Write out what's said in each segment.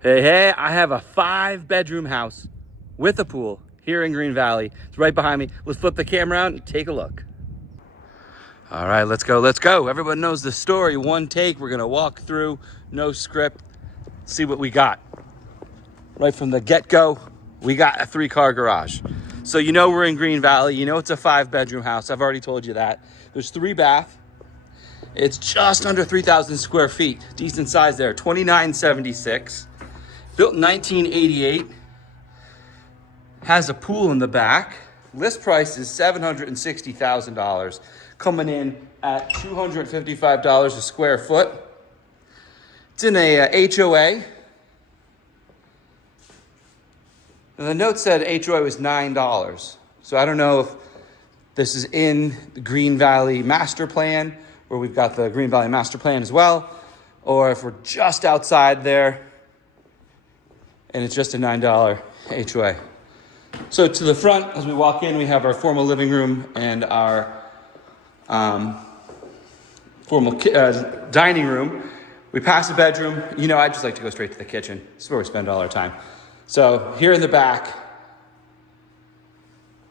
Hey, I have a 5-bedroom house with a pool here in Green Valley. It's right behind me. Let's flip the camera out and take a look. All right, let's go. Everyone knows the story. One take, we're gonna walk through, no script, see what we got. Right from the get-go, we got a 3-car garage. So you know we're in Green Valley, you know it's a 5-bedroom house. I've already told you that. There's 3 bath. It's just under 3,000 square feet. Decent size there, 2976. Built in 1988, has a pool in the back. List price is $760,000, coming in at $255 a square foot. It's in a HOA. And the note said HOA was $9. So I don't know if this is in the Green Valley Master Plan, where we've got the Green Valley Master Plan as well, or if we're just outside there and it's just a $9 HOA. So to the front, as we walk in, we have our formal living room and our formal dining room. We pass the bedroom. You know, I just like to go straight to the kitchen. This is where we spend all our time. So here in the back,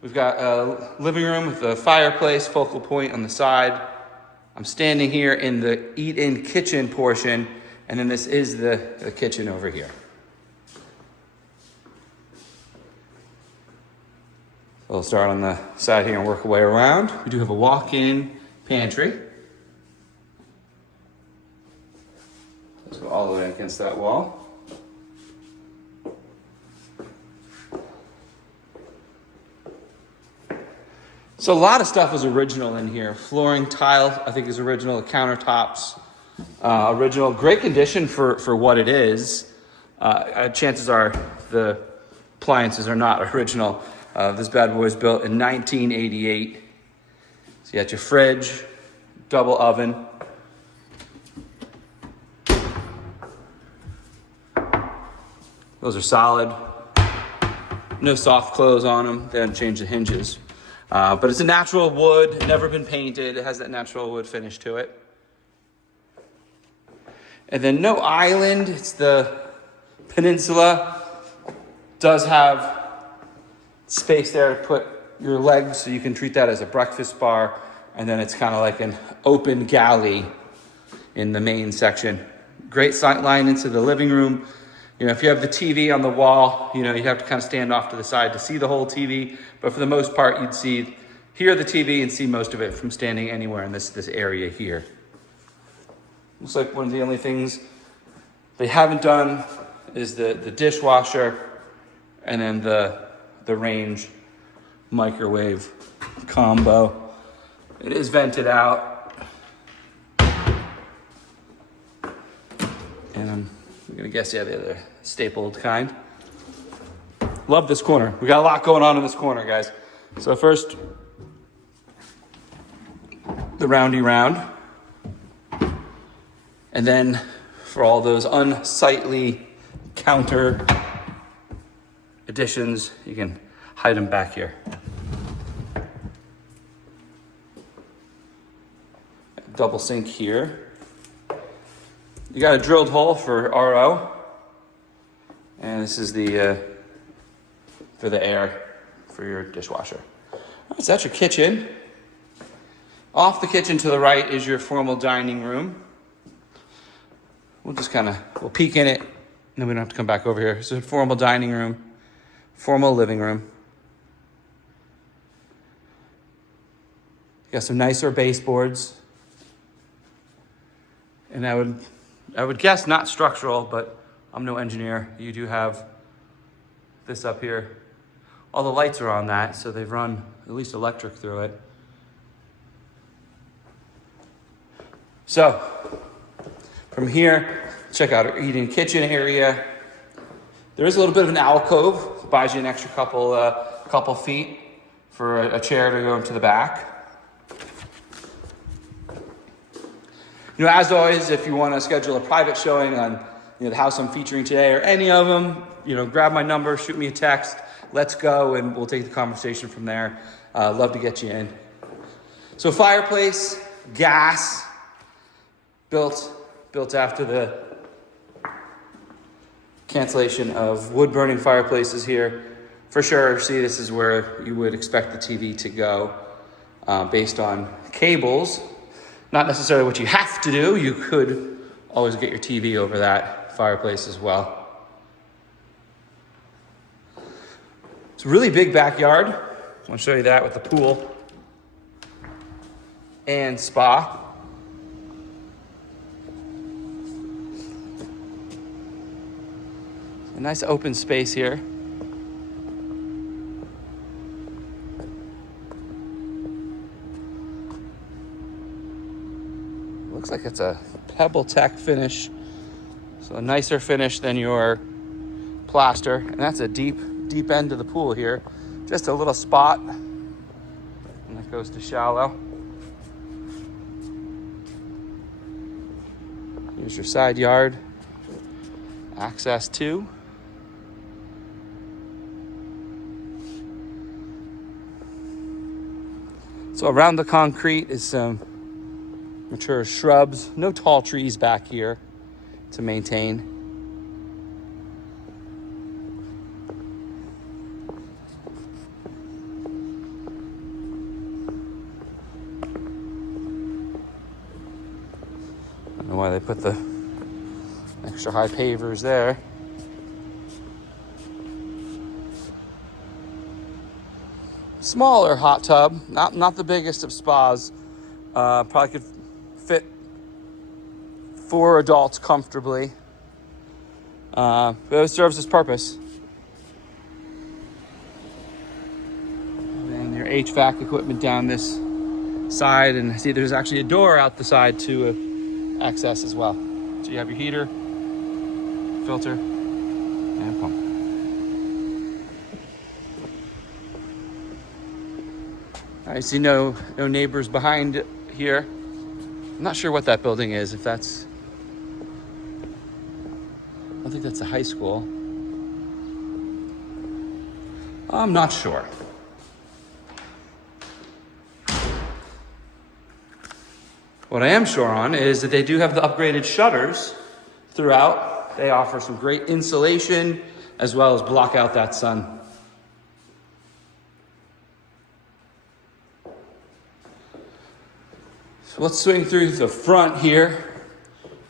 we've got a living room with a fireplace, focal point on the side. I'm standing here in the eat-in kitchen portion, and then this is the kitchen over here. We'll start on the side here and work our way around. We do have a walk-in pantry. Let's go all the way against that wall. So a lot of stuff is original in here. Flooring, tile, I think is original. The countertops, original. Great condition for what it is. Chances are the appliances are not original. This bad boy was built in 1988. So you got your fridge, double oven. Those are solid. No soft close on them. They haven't changed the hinges. But it's a natural wood, never been painted. It has that natural wood finish to it. And then no island. It's the Peninsula. Does have space there to put your legs, so you can treat that as a breakfast bar. And then it's kind of like an open galley in the main section. Great sight line into the living room. You know, if you have the TV on the wall, you know, you have to kind of stand off to the side to see the whole TV. But for the most part, you'd hear the TV and see most of it from standing anywhere in this area here. Looks like one of the only things they haven't done is the dishwasher and then the range microwave combo. It is vented out. And I'm gonna guess the other stapled kind. Love this corner. We got a lot going on in this corner, guys. So first, the roundy round. And then for all those unsightly counter additions, you can hide them back here. Double sink here. You got a drilled hole for RO. And this is for the air for your dishwasher. All right, so that's your kitchen. Off the kitchen to the right is your formal dining room. We'll peek in it, and then we don't have to come back over here. So formal dining room, formal living room. You got some nicer baseboards. And I would guess not structural, but I'm no engineer. You do have this up here. All the lights are on that, so they've run at least electric through it. So, from here, check out our eating kitchen area. There is a little bit of an alcove. Buys you an extra couple feet for a chair to go into the back. You know, as always, if you want to schedule a private showing on the house I'm featuring today or any of them, grab my number, shoot me a text. Let's go, and we'll take the conversation from there. Love to get you in. So fireplace, gas, built after the cancellation of wood burning fireplaces here. For sure, see, this is where you would expect the TV to go based on cables. Not necessarily what you have to do. You could always get your TV over that fireplace as well. It's a really big backyard. I want to show you that with the pool and spa. A nice open space here. Looks like it's a pebble tech finish, so a nicer finish than your plaster. And that's a deep end of the pool here. Just a little spot, and that goes to shallow. Here's your side yard, access to. So around the concrete is some mature shrubs. No tall trees back here to maintain. I don't know why they put the extra high pavers there. Smaller hot tub, not the biggest of spas. Probably could fit 4 adults comfortably. But it serves its purpose. And your HVAC equipment down this side, and see there's actually a door out the side to access as well. So you have your heater, filter, and pump. I see no neighbors behind here. I'm not sure what that building is, if that's... I don't think that's a high school. I'm not sure. What I am sure on is that they do have the upgraded shutters throughout. They offer some great insulation as well as block out that sun. So let's swing through the front here.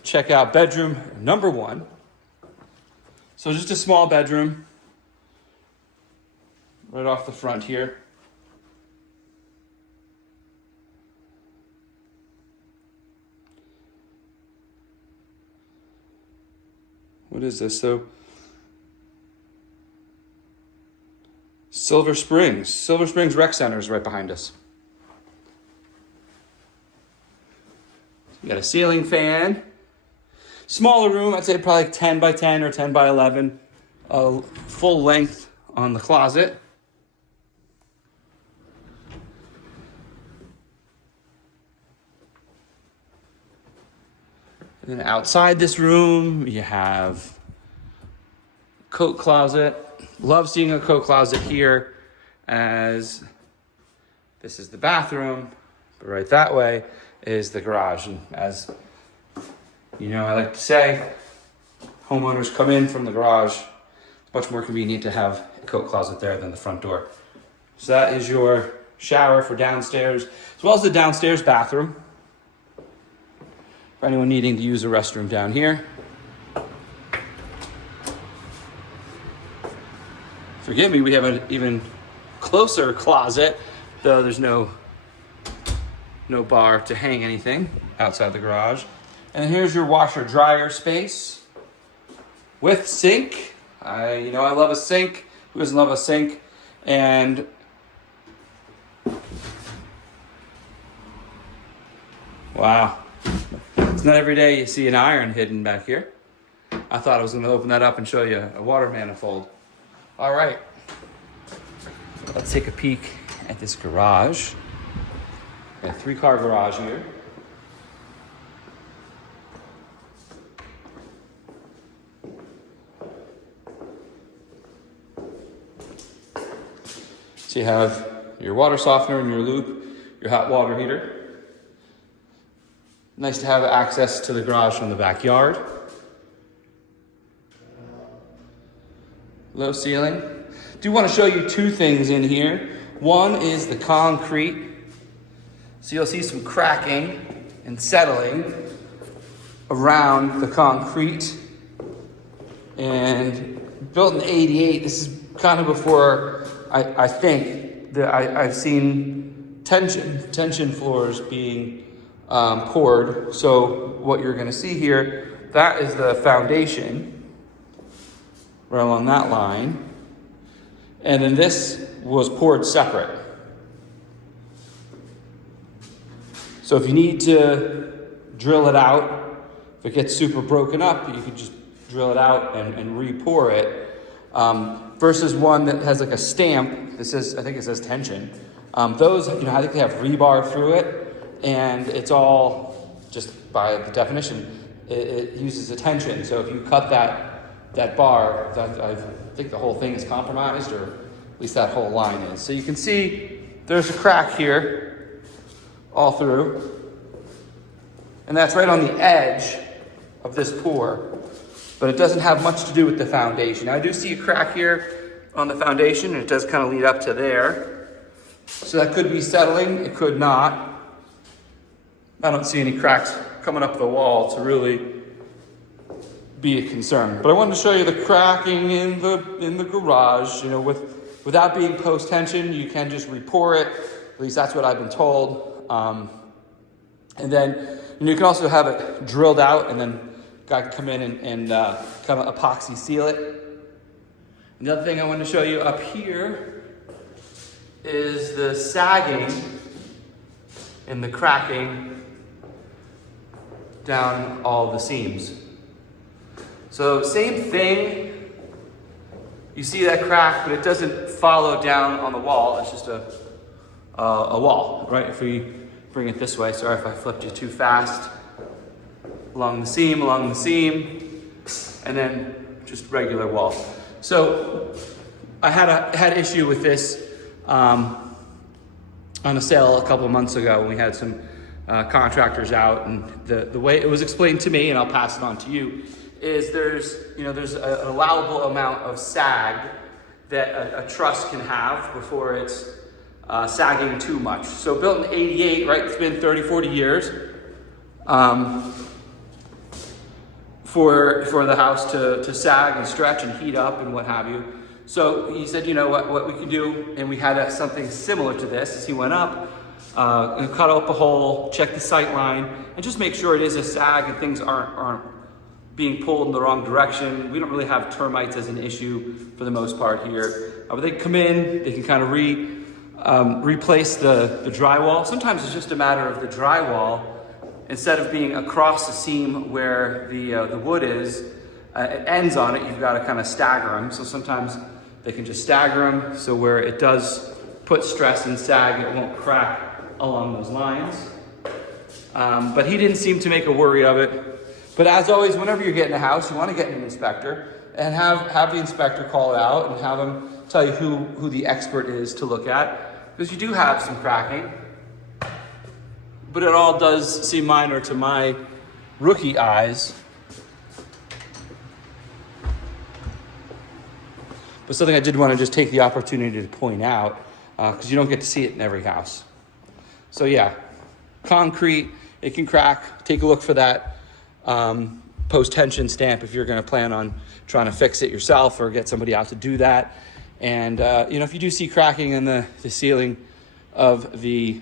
Check out bedroom number 1. So just a small bedroom right off the front here. What is this? So Silver Springs Rec Center is right behind us. You got a ceiling fan. Smaller room, I'd say probably 10 by 10 or 10 by 11. Full length on the closet. And then outside this room, you have coat closet. Love seeing a coat closet here, as this is the bathroom, but right that way is the garage. And as you know, I like to say, homeowners come in from the garage. It's much more convenient to have a coat closet there than the front door. So that is your shower for downstairs, as well as the downstairs bathroom. For anyone needing to use a restroom down here. Forgive me, we have an even closer closet, though there's no bar to hang anything outside the garage. And then here's your washer dryer space with sink. I love a sink. Who doesn't love a sink? And wow. It's not every day you see an iron hidden back here. I thought I was going to open that up and show you a water manifold. All right. Let's take a peek at this garage. Got a 3-car garage here. So you have your water softener and your loop, your hot water heater. Nice to have access to the garage from the backyard. low ceiling. Do want to show you two things in here. One is the concrete. So you'll see some cracking and settling around the concrete. And built in '88, this is kind of before I think that I've seen tension floors being poured. So what you're going to see here, that is the foundation right along that line. And then this was poured separate. So if you need to drill it out, if it gets super broken up, you could just drill it out and re-pour it. Versus one that has like a stamp that says, I think it says tension. Those, I think they have rebar through it, and it's all just by the definition, it uses a tension. So if you cut that bar, I think the whole thing is compromised, or at least that whole line is. So you can see there's a crack here all through, and that's right on the edge of this pour, but it doesn't have much to do with the foundation. Now, I do see a crack here on the foundation, and it does kind of lead up to there. So that could be settling, it could not. I don't see any cracks coming up the wall to really be a concern. But I wanted to show you the cracking in the garage. Without being post tension, you can just re-pour it. At least that's what I've been told. And then you can also have it drilled out, and then guy can come in and kind of epoxy seal it. And the other thing I wanted to show you up here is the sagging and the cracking down all the seams. So same thing, you see that crack, but it doesn't follow down on the wall. It's just a wall, right? If we bring it this way, sorry if I flipped you too fast. Along the seam, and then just regular wall. So I had issue with this on a sale a couple of months ago when we had some contractors out, and the way it was explained to me, and I'll pass it on to you, is there's an allowable amount of sag that a truss can have before it's sagging too much. So built in '88, right? It's been 30, 40 years for the house to sag and stretch and heat up and what have you. So he said, what we could do, and we had something similar to this, is he went up, and cut up a hole, check the sight line, and just make sure it is a sag and things aren't being pulled in the wrong direction. We don't really have termites as an issue for the most part here. But they come in, they can kind of replace the drywall. Sometimes it's just a matter of the drywall, instead of being across the seam where the wood is, it ends on it, you've got to kind of stagger them. So sometimes they can just stagger them, so where it does put stress and sag, it won't crack along those lines. But he didn't seem to make a worry of it. But as always, whenever you're getting a house, you want to get an inspector, and have the inspector call it out and have him tell you who the expert is to look at, because you do have some cracking. But it all does seem minor to my rookie eyes. But something I did want to just take the opportunity to point out, because you don't get to see it in every house. So yeah, concrete, it can crack. Take a look for that post-tension stamp if you're going to plan on trying to fix it yourself or get somebody out to do that. And if you do see cracking in the ceiling of the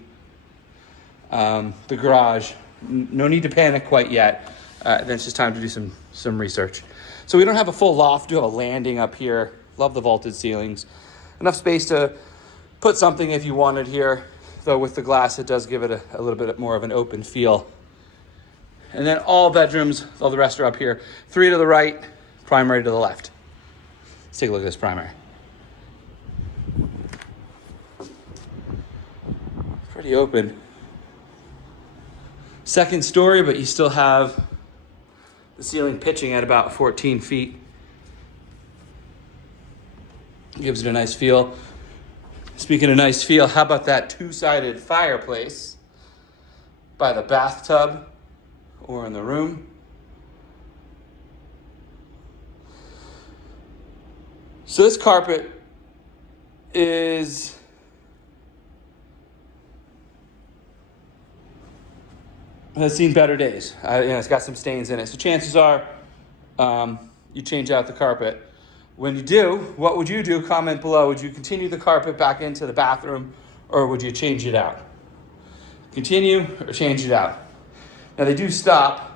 garage, no need to panic quite yet. Then it's just time to do some research. So we don't have a full loft. We do have a landing up here. Love the vaulted ceilings. Enough space to put something if you wanted here, though with the glass it does give it a little bit more of an open feel. And then all bedrooms, all the rest are up here. 3 to the right, primary to the left. Let's take a look at this primary. Pretty open. Second story, but you still have the ceiling pitching at about 14 feet. Gives it a nice feel. Speaking of nice feel, how about that two-sided fireplace by the bathtub or in the room? So this carpet has seen better days. It's got some stains in it. So chances are you change out the carpet. When you do, what would you do? Comment below. Would you continue the carpet back into the bathroom, or would you change it out? Continue or change it out. Now they do stop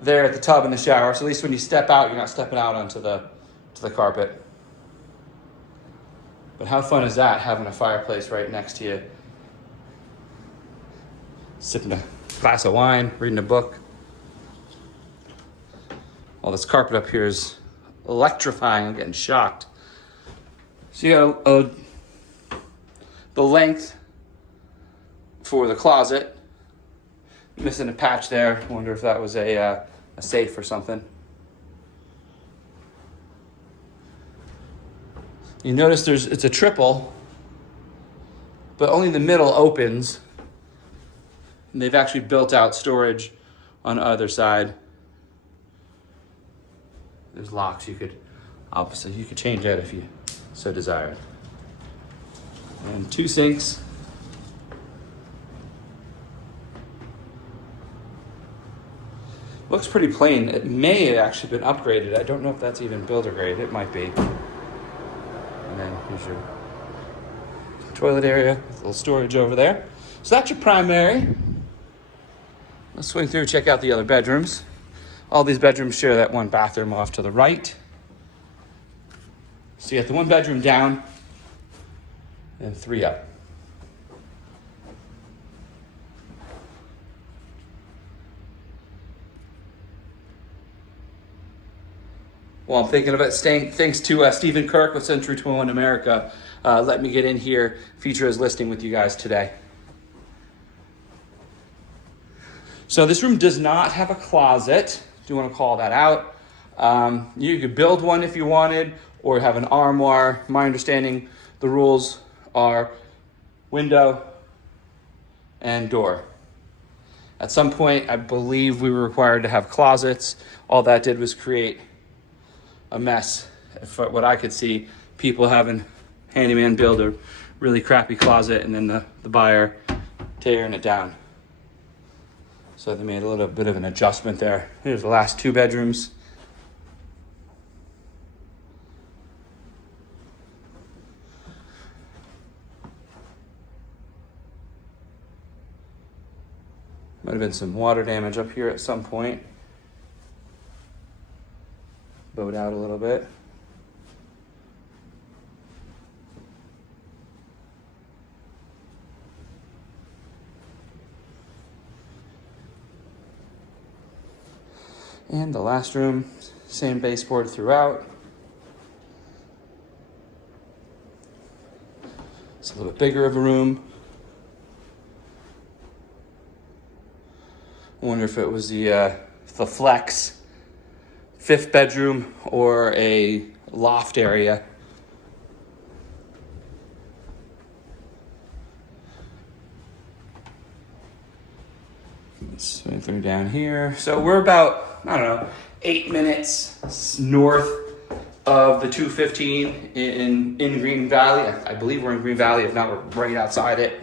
there at the tub in the shower, so at least when you step out, you're not stepping out onto the carpet. But how fun is that, having a fireplace right next to you? Sipping a glass of wine, reading a book. All this carpet up here is electrifying. I'm getting shocked. So you got the length for the closet. Missing a patch there. Wonder if that was a safe or something. You notice it's a triple, but only the middle opens. And they've actually built out storage on the other side. There's locks you could change that if you so desired. And 2 sinks. Looks pretty plain. It may have actually been upgraded. I don't know if that's even builder grade. It might be. And then here's your toilet area with a little storage over there. So that's your primary. Let's swing through, check out the other bedrooms. All these bedrooms share that one bathroom off to the right. So you got the 1 bedroom down and 3 up. Well, I'm thinking about staying, thanks to Stephen Kirk with Century 21 America, let me get in here, feature his listing with you guys today. So this room does not have a closet. Do you want to call that out? You could build one if you wanted, or have an armoire. My understanding, the rules are window and door. At some point, I believe we were required to have closets. All that did was create a mess. What I could see, people having handyman build a really crappy closet and then the buyer tearing it down. So they made a little bit of an adjustment there. Here's the last 2 bedrooms. Might have been some water damage up here at some point. Bowed out a little bit. And the last room, same baseboard throughout. It's a little bit bigger of a room. I wonder if it was the flex 5th bedroom or a loft area. Let's swing through down here. So we're about, 8 minutes north of the 215 in Green Valley. I believe we're in Green Valley, if not, we're right outside it.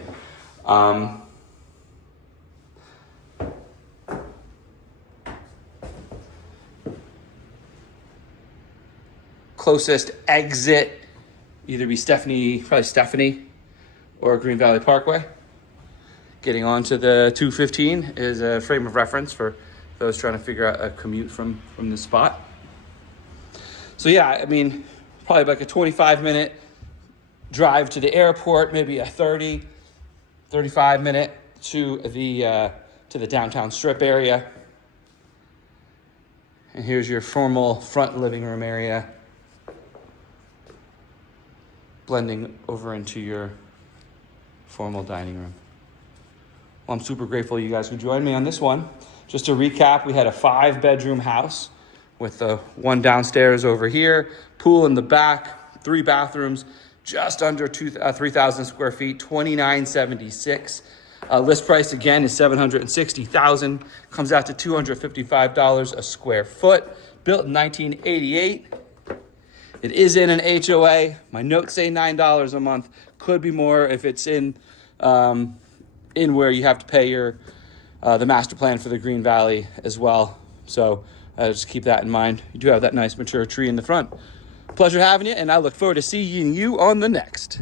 Closest exit, either be probably Stephanie or Green Valley Parkway. Getting onto the 215 is a frame of reference for those trying to figure out a commute from this spot. So yeah, probably like a 25-minute drive to the airport, maybe a 35-minute to the downtown strip area. And here's your formal front living room area, blending over into your formal dining room. Well, I'm super grateful you guys could join me on this one. Just to recap, we had a 5-bedroom house with the 1 downstairs over here, pool in the back, 3 bathrooms, just under 3,000 square feet, $2,976. List price again is $760,000. Comes out to $255 a square foot. Built in 1988. It is in an HOA. My notes say $9 a month. Could be more if it's in where you have to pay your the master plan for the Green Valley as well. So just keep that in mind. You do have that nice mature tree in the front. Pleasure having you, and I look forward to seeing you on the next.